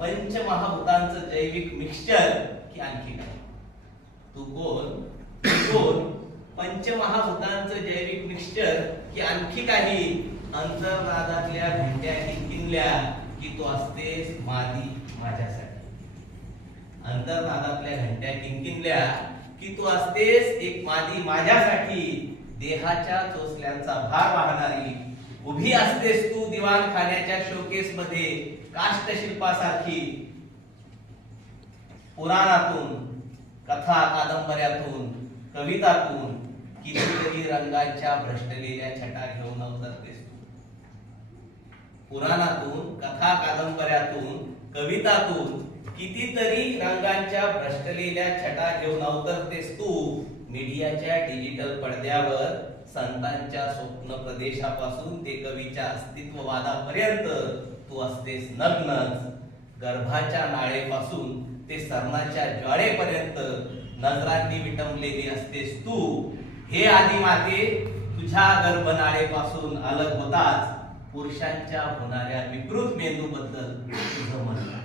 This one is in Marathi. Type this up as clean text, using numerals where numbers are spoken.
पंचमहाभूतांचं जैविक मिक्सचर की आणखी काय? तू कोण पंचमहाभूतांचं जैविक मिक्सचर की आणखी काही? अंतर्नादातल्या घंट्या किंकिणल्या की तू असतेस मादी माझ्यासाठी. अंतर्नादातल्या घंट्या किंकिणल्या की तू असतेस एक मादी माझ्यासाठी. देहाच्या चोचल्यांचा भार वाहणारी उभी असतेस तू दिवाणखान्याच्या शोकेस मध्ये काष्ठशिल्पासारखी. पुराणातून, कथा कादंबऱ्यातून, कवितातून कितीतरी रंगांच्या भ्रष्टलेल्या छटा घेऊन अवतरतेस तू. पुराणातून, कथा कादंबऱ्यातून, कवितातून कितीतरी रंगांच्या भ्रष्टलेल्या छटा घेऊन अवतरतेस तू. मीडियाच्या डिजिटल पडद्यावर संतांच्या स्वप्न प्रदेशापासून ते कवीच्या अस्तित्ववादापर्यंत तू असतेस नग्नच. गर्भाच्या नाळेपासून ते सरणाच्या ज्वाळेपर्यंत नजरांनी विटंबलेली असतेस तू. हे आदिमाते, तुझ्या गर्भनाळेपासून अलग होताच पुरुषांच्या होणाऱ्या विकृत मेंदूबद्दल तुझं म्हणणं